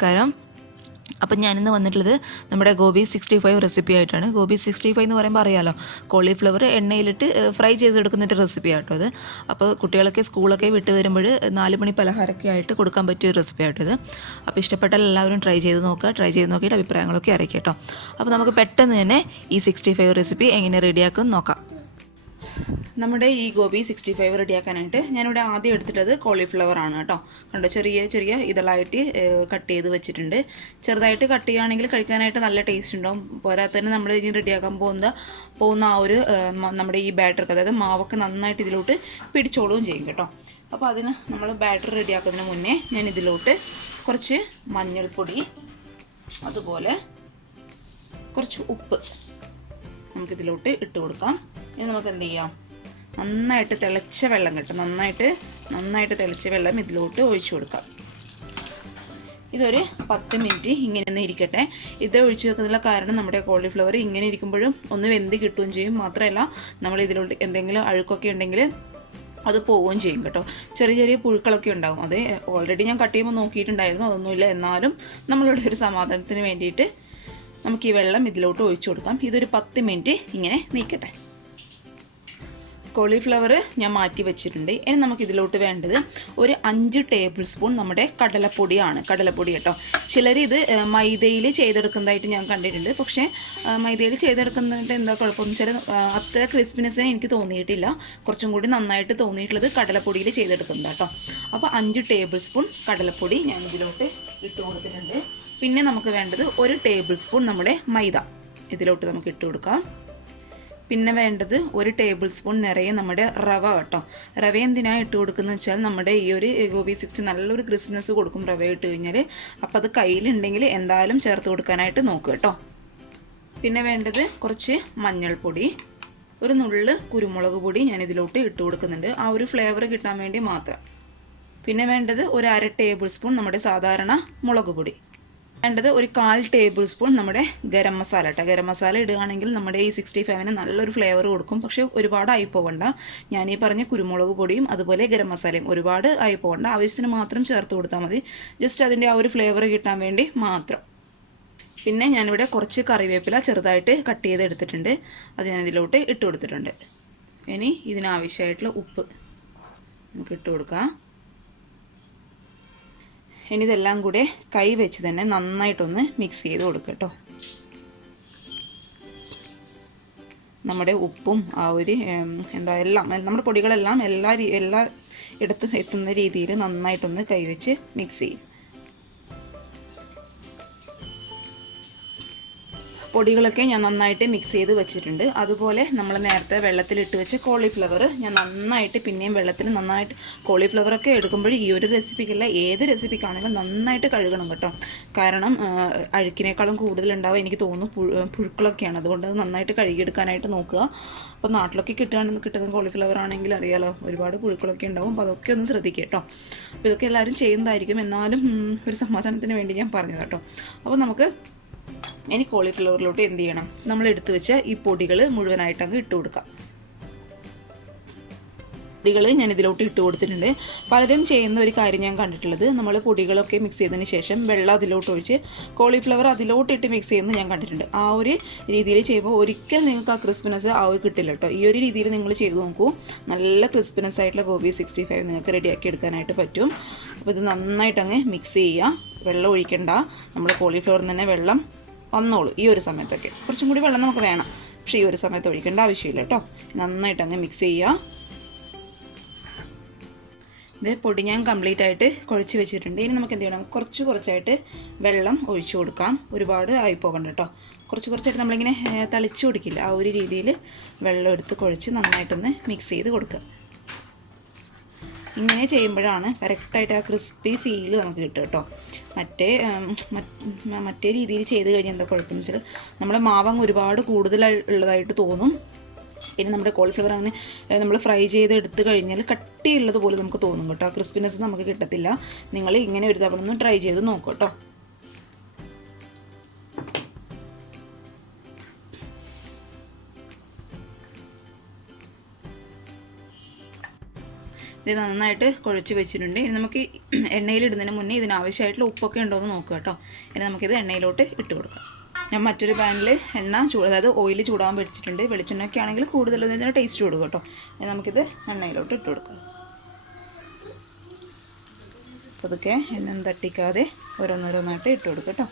നമസ്കാരം. അപ്പം ഞാനിന്ന് വന്നിട്ടുള്ളത് നമ്മുടെ ഗോബി 65 റെസിപ്പി ആയിട്ടാണ്. ഗോബി 65 എന്ന് പറയുമ്പോൾ അറിയാമല്ലോ, കോളിഫ്ലവർ എണ്ണയിലിട്ട് ഫ്രൈ ചെയ്തെടുക്കുന്നൊരു റെസിപ്പി ആട്ടോ ഇത്. അപ്പോൾ കുട്ടികളൊക്കെ സ്കൂളൊക്കെ വിട്ട് വരുമ്പോൾ 4 മണി പലഹാരമൊക്കെ ആയിട്ട് കൊടുക്കാൻ പറ്റിയ ഒരു റെസിപ്പി ആട്ടോ ഇത്. അപ്പോൾ ഇഷ്ടപ്പെട്ടാൽ എല്ലാവരും ട്രൈ ചെയ്ത് നോക്കിയിട്ട് അഭിപ്രായങ്ങളൊക്കെ അറിയിക്കാം കേട്ടോ. അപ്പോൾ നമുക്ക് പെട്ടെന്ന് തന്നെ ഈ 65 റെസിപ്പി എങ്ങനെ റെഡിയാക്കും നോക്കാം. നമ്മുടെ ഈ ഗോബി 65 റെഡിയാക്കാനായിട്ട് ഞാനിവിടെ ആദ്യം എടുത്തിട്ടത് കോളിഫ്ലവർ ആണ് കേട്ടോ. കണ്ടോ, ചെറിയ ചെറിയ ഇതളായിട്ട് കട്ട് ചെയ്ത് വെച്ചിട്ടുണ്ട്. ചെറുതായിട്ട് കട്ട് ചെയ്യുകയാണെങ്കിൽ കഴിക്കാനായിട്ട് നല്ല ടേസ്റ്റ് ഉണ്ടാവും. പോരാതെ തന്നെ നമ്മൾ ഇനി റെഡിയാക്കാൻ പോകുന്ന ആ ഒരു നമ്മുടെ ഈ ബാറ്റർക്ക്, അതായത് മാവൊക്കെ നന്നായിട്ട് ഇതിലോട്ട് പിടിച്ചോളുകയും ചെയ്യും കേട്ടോ. അപ്പോൾ അതിന് നമ്മൾ ബാറ്റർ റെഡിയാക്കുന്നതിന് മുന്നേ ഞാൻ ഇതിലോട്ട് കുറച്ച് മഞ്ഞൾപ്പൊടി, അതുപോലെ കുറച്ച് ഉപ്പ് നമുക്കിതിലോട്ട് ഇട്ട് കൊടുക്കാം. ഇനി നമുക്ക് എന്ത് ചെയ്യാം, നന്നായിട്ട് തിളച്ച വെള്ളം കിട്ടും, നന്നായിട്ട് തിളച്ച വെള്ളം ഇതിലോട്ട് ഒഴിച്ചു കൊടുക്കാം. ഇതൊരു 10 മിനിറ്റ് ഇങ്ങനെ ഒന്ന് ഇരിക്കട്ടെ. ഇത് ഒഴിച്ചു വെക്കുന്നതിനുള്ള കാരണം നമ്മുടെ കോളിഫ്ലവർ ഇങ്ങനെ ഇരിക്കുമ്പോഴും ഒന്ന് വെന്ത് കിട്ടുകയും ചെയ്യും. മാത്രമല്ല നമ്മൾ ഇതിലോട്ട് എന്തെങ്കിലും അഴുക്കൊക്കെ ഉണ്ടെങ്കിൽ അത് പോവുകയും ചെയ്യും കേട്ടോ. ചെറിയ ചെറിയ പുഴുക്കളൊക്കെ ഉണ്ടാകും. അത് ഓൾറെഡി ഞാൻ കട്ട് ചെയ്യുമ്പോൾ നോക്കിയിട്ടുണ്ടായിരുന്നു, അതൊന്നുമില്ല. എന്നാലും നമ്മളുടെ ഒരു സമാധാനത്തിന് വേണ്ടിയിട്ട് നമുക്ക് ഈ വെള്ളം ഇതിലോട്ട് ഒഴിച്ചു കൊടുക്കാം. ഇതൊരു 10 മിനിറ്റ് ഇങ്ങനെ നിൽക്കട്ടെ. കോളിഫ്ലവർ ഞാൻ മാറ്റി വെച്ചിട്ടുണ്ട്. ഇനി നമുക്ക് ഇതിലോട്ട് വേണ്ടത് ഒരു 5 ടേബിൾ സ്പൂൺ നമ്മുടെ കടലപ്പൊടി കേട്ടോ. ചിലർ ഇത് മൈദയിൽ ചെയ്തെടുക്കുന്നതായിട്ട് ഞാൻ കണ്ടിട്ടുണ്ട്. പക്ഷേ മൈദയിൽ ചെയ്തെടുക്കുന്നതായിട്ട് എന്താ കുഴപ്പമെന്ന് വെച്ചാൽ അത്ര ക്രിസ്പിനെസ്സിന് എനിക്ക് തോന്നിയിട്ടില്ല. കുറച്ചും കൂടി നന്നായിട്ട് തോന്നിയിട്ടുള്ളത് കടലപ്പൊടിയിൽ ചെയ്തെടുക്കുന്നത് കേട്ടോ. അപ്പോൾ 5 ടേബിൾ സ്പൂൺ കടലപ്പൊടി ഞാൻ ഇതിലോട്ട് ഇട്ട് കൊടുത്തിട്ടുണ്ട്. പിന്നെ നമുക്ക് വേണ്ടത് 1 ടേബിൾ സ്പൂൺ നമ്മുടെ മൈദ ഇതിലോട്ട് നമുക്ക് ഇട്ട് കൊടുക്കാം. പിന്നെ വേണ്ടത് 1 ടേബിൾ സ്പൂൺ നിറയെ നമ്മുടെ റവ കേട്ടോ. റവ എന്തിനാണ് ഇട്ട് കൊടുക്കുന്നത് വെച്ചാൽ നമ്മുടെ ഈ ഒരു ഗോബി 60 നല്ലൊരു ക്രിസ്പിനെസ് കൊടുക്കും റവ ഇട്ട് കഴിഞ്ഞാൽ. അപ്പോൾ അത് കയ്യിലുണ്ടെങ്കിൽ എന്തായാലും ചേർത്ത് കൊടുക്കാനായിട്ട് നോക്കുക കേട്ടോ. പിന്നെ വേണ്ടത് കുറച്ച് മഞ്ഞൾപ്പൊടി, ഒരു നുള്ള് കുരുമുളക് പൊടി ഞാൻ ഇതിലോട്ട് ഇട്ട് കൊടുക്കുന്നുണ്ട്, ആ ഒരു ഫ്ലേവർ കിട്ടാൻ വേണ്ടി മാത്രം. പിന്നെ വേണ്ടത് ഒരു 1/2 ടേബിൾ സ്പൂൺ നമ്മുടെ സാധാരണ മുളക് പൊടി. വേണ്ടത് ഒരു 1/4 ടേബിൾ സ്പൂൺ നമ്മുടെ ഗരം മസാല കേട്ടോ. ഗരം മസാല ഇടുകയാണെങ്കിൽ നമ്മുടെ ഈ 65-ന് നല്ലൊരു ഫ്ലേവർ കൊടുക്കും. പക്ഷേ ഒരുപാട് ആയി പോകണ്ട. ഞാനീ പറഞ്ഞ കുരുമുളക് പൊടിയും അതുപോലെ ഗരം മസാലയും ഒരുപാട് ആയി പോകണ്ട, ആവശ്യത്തിന് മാത്രം ചേർത്ത് കൊടുത്താൽ മതി. ജസ്റ്റ് അതിൻ്റെ ആ ഒരു ഫ്ലേവർ കിട്ടാൻ വേണ്ടി മാത്രം. പിന്നെ ഞാനിവിടെ കുറച്ച് കറിവേപ്പില ചെറുതായിട്ട് കട്ട് ചെയ്ത് എടുത്തിട്ടുണ്ട്, അത് ഞാൻ ഇതിലോട്ട് ഇട്ട് കൊടുത്തിട്ടുണ്ട്. ഇനി ഇതിനാവശ്യമായിട്ടുള്ള ഉപ്പ് നമുക്ക് ഇട്ട് കൊടുക്കാം. ഇനി ഇതെല്ലാം കൂടെ കൈ വെച്ച് തന്നെ നന്നായിട്ടൊന്ന് മിക്സ് ചെയ്ത് കൊടുക്കുക കേട്ടോ. നമ്മുടെ ഉപ്പും ആ ഒരു എല്ലാം നമ്മുടെ പൊടികളെല്ലാം എല്ലാ ഇടത്തും എത്തുന്ന രീതിയിൽ നന്നായിട്ടൊന്ന് കൈ വെച്ച് മിക്സ് ചെയ്യും. പൊടികളൊക്കെ ഞാൻ നന്നായിട്ട് മിക്സ് ചെയ്ത് വെച്ചിട്ടുണ്ട്. അതുപോലെ നമ്മൾ നേരത്തെ വെള്ളത്തിലിട്ട് വെച്ച കോളിഫ്ലവർ ഞാൻ നന്നായിട്ട് പിന്നെയും വെള്ളത്തിൽ നന്നായിട്ട്, കോളിഫ്ലവറൊക്കെ എടുക്കുമ്പോൾ ഈ ഒരു റെസിപ്പിക്കല്ല ഏത് റെസിപ്പിക്കാണെങ്കിലും നന്നായിട്ട് കഴുകണം കേട്ടോ. കാരണം അഴുക്കിനേക്കാളും കൂടുതലുണ്ടാവും എനിക്ക് തോന്നുന്നു പുഴുക്കളൊക്കെയാണ്. അതുകൊണ്ട് അത് നന്നായിട്ട് കഴുകിയെടുക്കാനായിട്ട് നോക്കുക. അപ്പോൾ നാട്ടിലൊക്കെ കിട്ടുന്ന കോളിഫ്ലവർ ആണെങ്കിൽ അറിയാലോ, ഒരുപാട് പുഴുക്കളൊക്കെ ഉണ്ടാവും. അപ്പോൾ അതൊക്കെ ഒന്ന് ശ്രദ്ധിക്കുക കേട്ടോ. അപ്പോൾ ഇതൊക്കെ എല്ലാവരും ചെയ്യുന്നതായിരിക്കും, എന്നാലും ഒരു സമാധാനത്തിന് വേണ്ടി ഞാൻ പറഞ്ഞു കേട്ടോ. അപ്പോൾ നമുക്ക് ഇനി കോളിഫ്ലവറിലോട്ട് എന്ത് ചെയ്യണം, നമ്മൾ എടുത്തു വെച്ച ഈ പൊടികൾ മുഴുവനായിട്ട് അങ്ങ് ഇട്ട് കൊടുക്കാം. പൊടികൾ ഞാൻ ഇതിലോട്ട് ഇട്ട് കൊടുത്തിട്ടുണ്ട്. പലരും ചെയ്യുന്ന ഒരു കാര്യം ഞാൻ കണ്ടിട്ടുള്ളത്, നമ്മൾ പൊടികളൊക്കെ മിക്സ് ചെയ്തതിന് ശേഷം വെള്ളം അതിലോട്ട് ഒഴിച്ച് കോളിഫ്ലവർ അതിലോട്ടിട്ട് മിക്സ് ചെയ്യുന്നത് ഞാൻ കണ്ടിട്ടുണ്ട്. ആ ഒരു രീതിയിൽ ചെയ്യുമ്പോൾ ഒരിക്കലും നിങ്ങൾക്ക് ആ ക്രിസ്പിനെസ് കിട്ടില്ല കേട്ടോ. ഈ ഒരു രീതിയിൽ നിങ്ങൾ ചെയ്ത് നോക്കൂ, നല്ല ക്രിസ്പിനെസ് ആയിട്ടുള്ള ഗോബി 65 നിങ്ങൾക്ക് റെഡിയാക്കി എടുക്കാനായിട്ട് പറ്റും. അപ്പോൾ ഇത് നന്നായിട്ട് അങ്ങ് മിക്സ് ചെയ്യുക. വെള്ളം ഒഴിക്കണ്ട, നമ്മൾ കോളിഫ്ലവറിൽ തന്നെ വെള്ളം വന്നോളൂ. ഈ ഒരു സമയത്തൊക്കെ കുറച്ചും കൂടി വെള്ളം നമുക്ക് വേണം, പക്ഷേ ഈ ഒരു സമയത്ത് ഒഴിക്കേണ്ട ആവശ്യമില്ല കേട്ടോ. നന്നായിട്ട് അങ്ങ് മിക്സ് ചെയ്യുക. ഇത് പൊടി ഞാൻ കംപ്ലീറ്റ് ആയിട്ട് കുഴച്ച് വെച്ചിട്ടുണ്ട്. ഇനി നമുക്ക് എന്ത് ചെയ്യണം, കുറച്ചായിട്ട് വെള്ളം ഒഴിച്ചു കൊടുക്കാം. ഒരുപാട് ആയി പോകണ്ട കേട്ടോ. കുറച്ചായിട്ട് നമ്മളിങ്ങനെ തളിച്ച് കൊടുക്കില്ല, ആ ഒരു രീതിയിൽ വെള്ളം എടുത്ത് കുഴച്ച് നന്നായിട്ടൊന്ന് മിക്സ് ചെയ്ത് കൊടുക്കുക. ഇങ്ങനെ ചെയ്യുമ്പോഴാണ് കറക്റ്റായിട്ട് ആ ക്രിസ്പി ഫീൽ നമുക്ക് കിട്ടും കേട്ടോ. മറ്റേ രീതിയിൽ ചെയ്ത് കഴിഞ്ഞാൽ എന്താ കുഴപ്പമെന്ന് വെച്ചാൽ നമ്മുടെ മാവങ്ങ് ഒരുപാട് കൂടുതലുള്ളതായിട്ട് തോന്നും. പിന്നെ നമ്മുടെ കോളിഫ്ലവർ അങ്ങനെ നമ്മൾ ഫ്രൈ ചെയ്ത് എടുത്ത് കഴിഞ്ഞാൽ കട്ടിയുള്ളത് പോലെ നമുക്ക് തോന്നും കേട്ടോ. ആ ക്രിസ്പിനെസ് നമുക്ക് കിട്ടത്തില്ല. നിങ്ങൾ ഇങ്ങനെ ഒരു തവണ ഒന്ന് ട്രൈ ചെയ്ത് നോക്കൂ കേട്ടോ. ഇത് നന്നായിട്ട് കുഴച്ച് വെച്ചിട്ടുണ്ട്. ഇനി നമുക്ക് എണ്ണയിലിടുന്നതിന് മുന്നേ ഇതിനാവശ്യമായിട്ടുള്ള ഉപ്പൊക്കെ ഉണ്ടോ എന്ന് നോക്കുക കേട്ടോ. ഇനി നമുക്കിത് എണ്ണയിലോട്ട് ഇട്ട് കൊടുക്കാം. ഞാൻ മറ്റൊരു പാനിൽ അതായത് ഓയിൽ ചൂടാൻ വെച്ചിട്ടുണ്ട്. വെളിച്ചെണ്ണയൊക്കെ ആണെങ്കിൽ കൂടുതൽ ഇതിന് ടേസ്റ്റ് കൊടുക്കും കേട്ടോ. ഇനി നമുക്കിത് എണ്ണയിലോട്ട് ഇട്ട് കൊടുക്കാം. അതൊക്കെ എണ്ണ തട്ടിക്കാതെ ഓരോന്നോരോന്നായിട്ട് ഇട്ട് കൊടുക്കാം കേട്ടോ.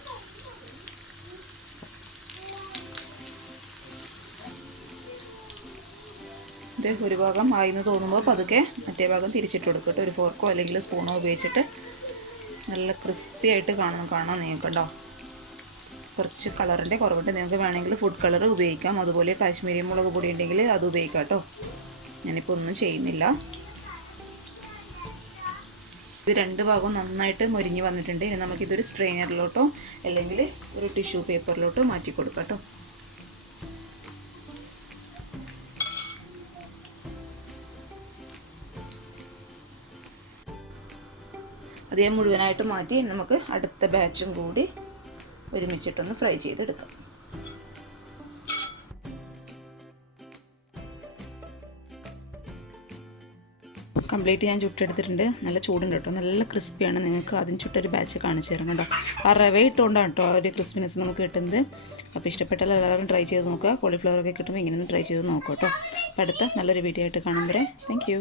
ഇത് ഒരു ഭാഗം ആയിന്ന് തോന്നുമ്പോൾ പതുക്കെ മറ്റേ ഭാഗം തിരിച്ചിട്ട് കൊടുക്കും കേട്ടോ. ഒരു ഫോർക്കോ അല്ലെങ്കിൽ സ്പൂണോ ഉപയോഗിച്ചിട്ട് നല്ല ക്രിസ്പി ആയിട്ട് കാണാൻ നിങ്ങൾക്ക് കേട്ടോ. കുറച്ച് കളറിൻ്റെ കുറവുണ്ട്. നിങ്ങൾക്ക് വേണമെങ്കിൽ ഫുഡ് കളർ ഉപയോഗിക്കാം. അതുപോലെ കാശ്മീരി മുളക് പൊടി ഉണ്ടെങ്കിൽ അത് ഉപയോഗിക്കാം കേട്ടോ. ഞാനിപ്പോൾ ഒന്നും ചെയ്യുന്നില്ല. ഇത് രണ്ട് ഭാഗവും നന്നായിട്ട് മൊരിഞ്ഞ് വന്നിട്ടുണ്ട്. ഇനി നമുക്കിതൊരു സ്ട്രെയിനറിലോട്ടോ അല്ലെങ്കിൽ ഒരു ടിഷ്യൂ പേപ്പറിലോട്ടോ മാറ്റി കൊടുക്കാം കേട്ടോ. അത് ഞാൻ മുഴുവനായിട്ട് മാറ്റി നമുക്ക് അടുത്ത ബാച്ചും കൂടി ഒരുമിച്ചിട്ടൊന്ന് ഫ്രൈ ചെയ്തെടുക്കാം. കംപ്ലീറ്റ് ഞാൻ ചുട്ടെടുത്തിട്ടുണ്ട്. നല്ല ചൂടുണ്ട് കേട്ടോ. നല്ല ക്രിസ്പിയാണ്. നിങ്ങൾക്ക് അതിന് ചുട്ടൊരു ബാച്ച് കാണിച്ചു തരാം കേട്ടോ. ആ റവ ഇട്ടുകൊണ്ടാണ് കേട്ടോ ആ ഒരു ക്രിസ്പിനെസ് നമുക്ക് കിട്ടുന്നത്. അപ്പോൾ ഇഷ്ടപ്പെട്ടാൽ എല്ലാവരും ട്രൈ ചെയ്ത് നോക്കുക. കോളിഫ്ലവറൊക്കെ കിട്ടുമ്പോൾ ഇങ്ങനെ ഒന്ന് ട്രൈ ചെയ്ത് നോക്കുക കേട്ടോ. അപ്പോൾ അടുത്ത നല്ലൊരു വീഡിയോ ആയിട്ട് കാണും വരെ താങ്ക് യു.